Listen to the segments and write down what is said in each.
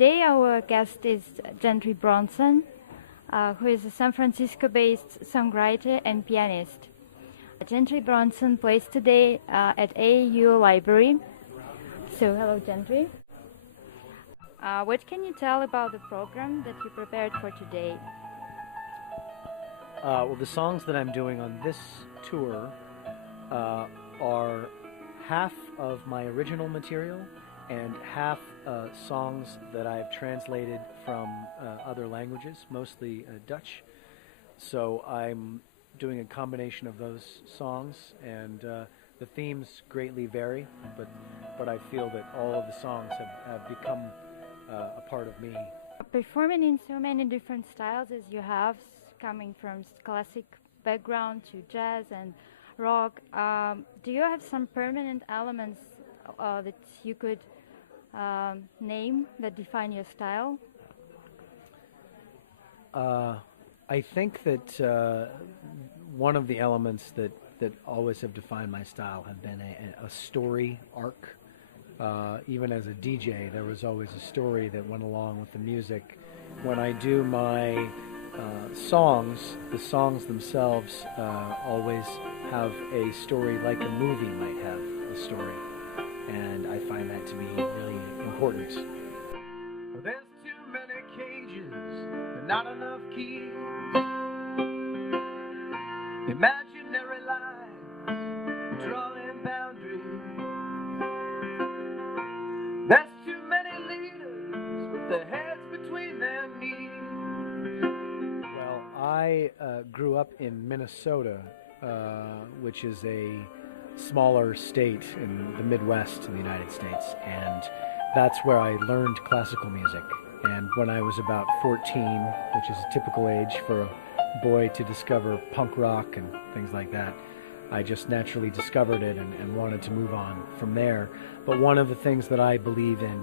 Today our guest is Gentry Bronson, who is a San Francisco-based songwriter and pianist. Gentry Bronson plays today at AAU Library. So hello, Gentry. What can you tell about the program that you prepared for today? Well, the songs that I'm doing on this tour are half of my original material and half songs that I've translated from other languages, mostly Dutch. So I'm doing a combination of those songs, and the themes greatly vary, but I feel that all of the songs have become a part of me. Performing in so many different styles as you have, coming from classic background to jazz and rock, do you have some permanent elements that you could name that define your style? I think that one of the elements that always have defined my style have been a story arc. Even as a DJ, there was always a story that went along with the music. When I do my songs, the songs themselves always have a story like a movie might have a story. And I find that to be really important. There's too many cages and not enough keys. Imaginary lines drawing boundaries. There's too many leaders with their heads between their knees. Well, I grew up in Minnesota, which is a smaller state in the Midwest in the United States, and that's where I learned classical music. And when I was about 14, which is a typical age for a boy to discover punk rock and things like that, I just naturally discovered it and wanted to move on from there. But one of the things that I believe in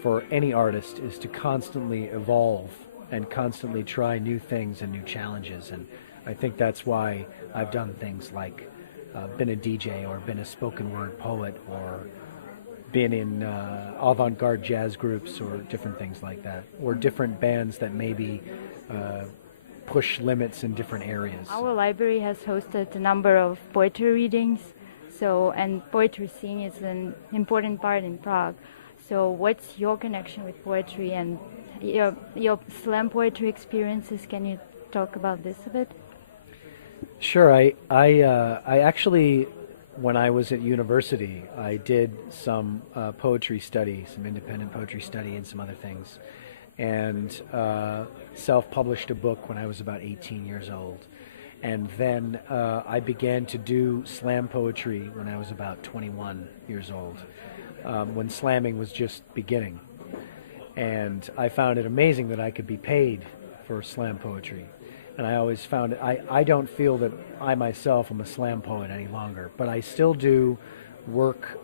for any artist is to constantly evolve and constantly try new things and new challenges. And I think that's why I've done things like been a DJ or been a spoken word poet or been in avant-garde jazz groups or different things like that, or different bands that maybe push limits in different areas. Our library has hosted a number of poetry readings, and poetry scene is an important part in Prague. So what's your connection with poetry and your slam poetry experiences? Can you talk about this a bit? Sure. I actually, when I was at university, I did some poetry study, some independent poetry study and some other things, and self-published a book when I was about 18 years old. And then I began to do slam poetry when I was about 21 years old, when slamming was just beginning. And I found it amazing that I could be paid for slam poetry. And I always found it, I don't feel that I myself am a slam poet any longer, but I still do work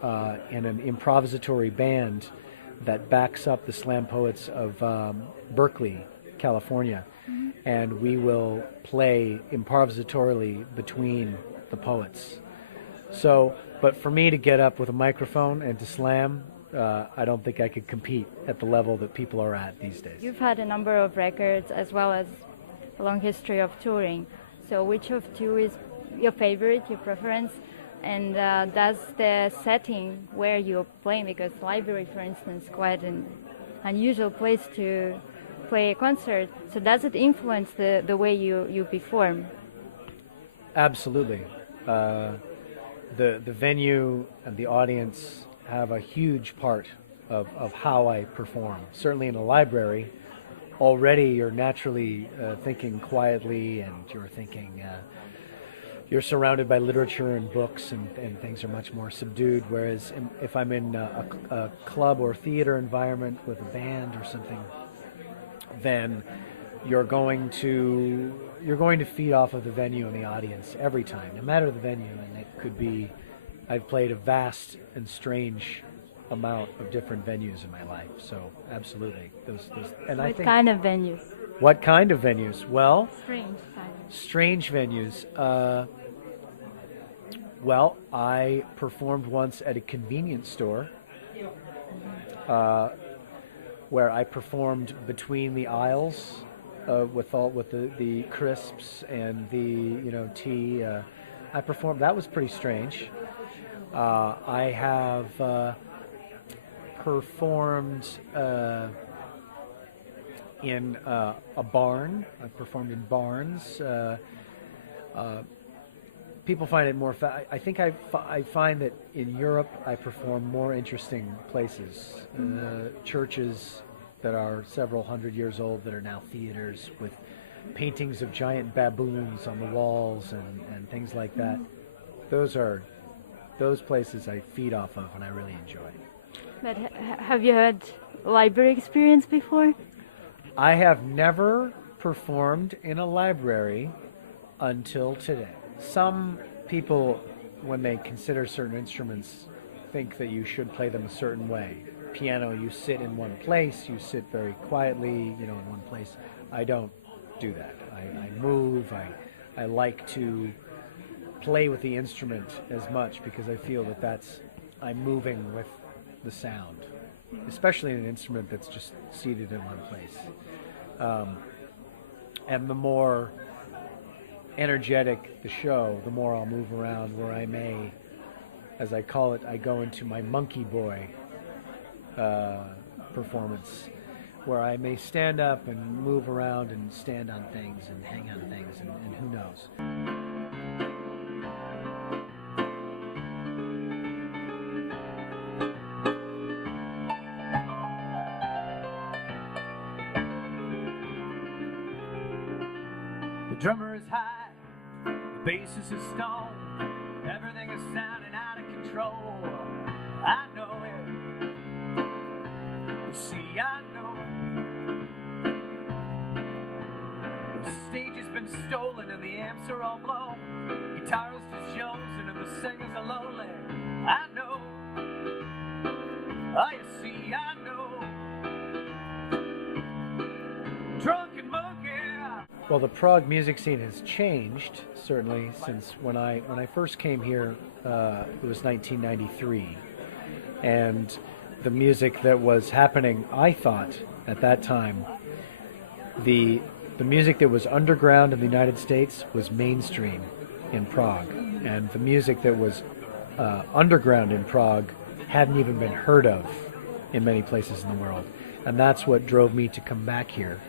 in an improvisatory band that backs up the slam poets of Berkeley, California. Mm-hmm. And we will play improvisatorily between the poets. So, but for me to get up with a microphone and to slam, I don't think I could compete at the level that people are at these days. You've had a number of records as well as a long history of touring. So which of two is your favorite, your preference? And does the setting where you're playing, because library, for instance, quite an unusual place to play a concert, so does it influence the way you perform? Absolutely. The venue and the audience have a huge part of how I perform. Certainly in a library, already you're naturally thinking quietly, and you're thinking, you're surrounded by literature and books, and things are much more subdued, whereas if I'm in a club or theater environment with a band or something, then you're going to feed off of the venue and the audience every time, no matter the venue. And it could be, I've played a vast and strange amount of different venues in my life, so absolutely. And I think, kind of venues? What kind of venues? Well, strange venues. Well, I performed once at a convenience store. where I performed between the aisles with the crisps and the tea. I performed. That was pretty strange. I have performed in a barn. I've performed in barns. People find it more. I think I find that in Europe I perform more interesting places, churches that are several hundred years old that are now theaters with paintings of giant baboons on the walls and things like that. Those places I feed off of and I really enjoy. But have you had library experience before? I have never performed in a library until today. Some people, when they consider certain instruments, think that you should play them a certain way. Piano, you sit in one place, you sit very quietly, in one place. I don't do that. I move, I like to play with the instrument as much because I feel that I'm moving with the sound, especially in an instrument that's just seated in one place. And the more energetic the show, the more I'll move around, where I may, as I call it, I go into my monkey boy performance, where I may stand up and move around and stand on things and hang on things, and who knows. The drummer is high, the bassist is stone, everything is sounding out of control. I know it, you see, I know the stage has been stolen and the amps are all blown. Guitarist is chosen and the singers are lonely. I know, oh, you see, I know. Drunken monkey. Well, the Prague music scene has changed, certainly, since when I first came here, it was 1993. And the music that was happening, I thought, at that time, the music that was underground in the United States was mainstream in Prague. And the music that was underground in Prague hadn't even been heard of in many places in the world. And that's what drove me to come back here.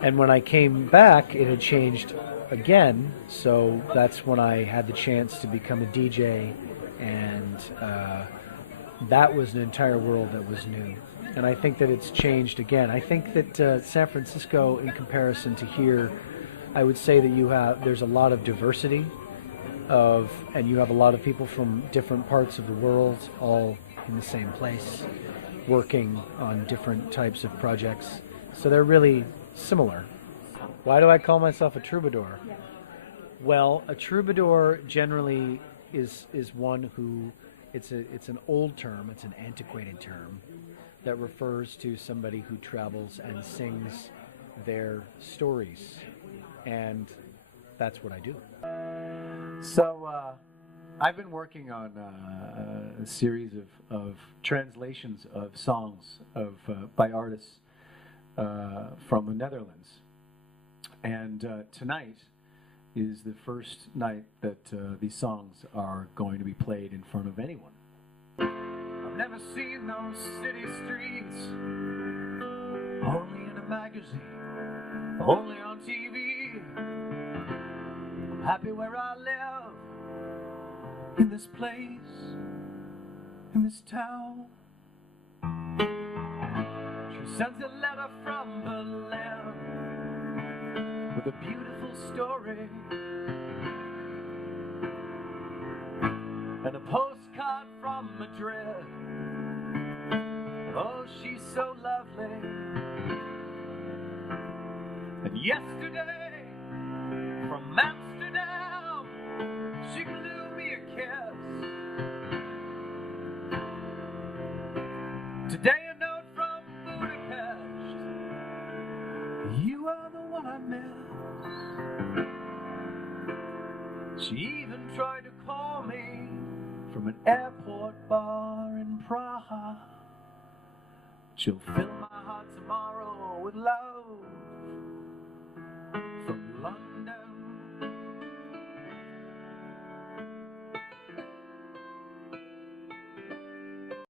And when I came back, it had changed again, so that's when I had the chance to become a DJ, and that was an entire world that was new. And I think that it's changed again. I think that San Francisco, in comparison to here, I would say that there's a lot of diversity, and you have a lot of people from different parts of the world, all in the same place, working on different types of projects. So they're really similar. Why do I call myself a troubadour? Yeah. Well, a troubadour generally is one who, it's an old term, it's an antiquated term that refers to somebody who travels and sings their stories, and that's what I do. So I've been working on a series of translations of songs by artists from the Netherlands, and tonight is the first night that these songs are going to be played in front of anyone. I've never seen those city streets, only in a magazine, only on TV. I'm happy where I live, in this place, in this town. She sends a letter from Berlin with a beautiful story and a postcard from Madrid. Oh, she's so lovely. And yesterday, from Amsterdam, she blew me a kiss. Today a note from Budapest. You are the one I miss. She even tried to call me from an airport bar in Prague. She'll fill my heart tomorrow with love.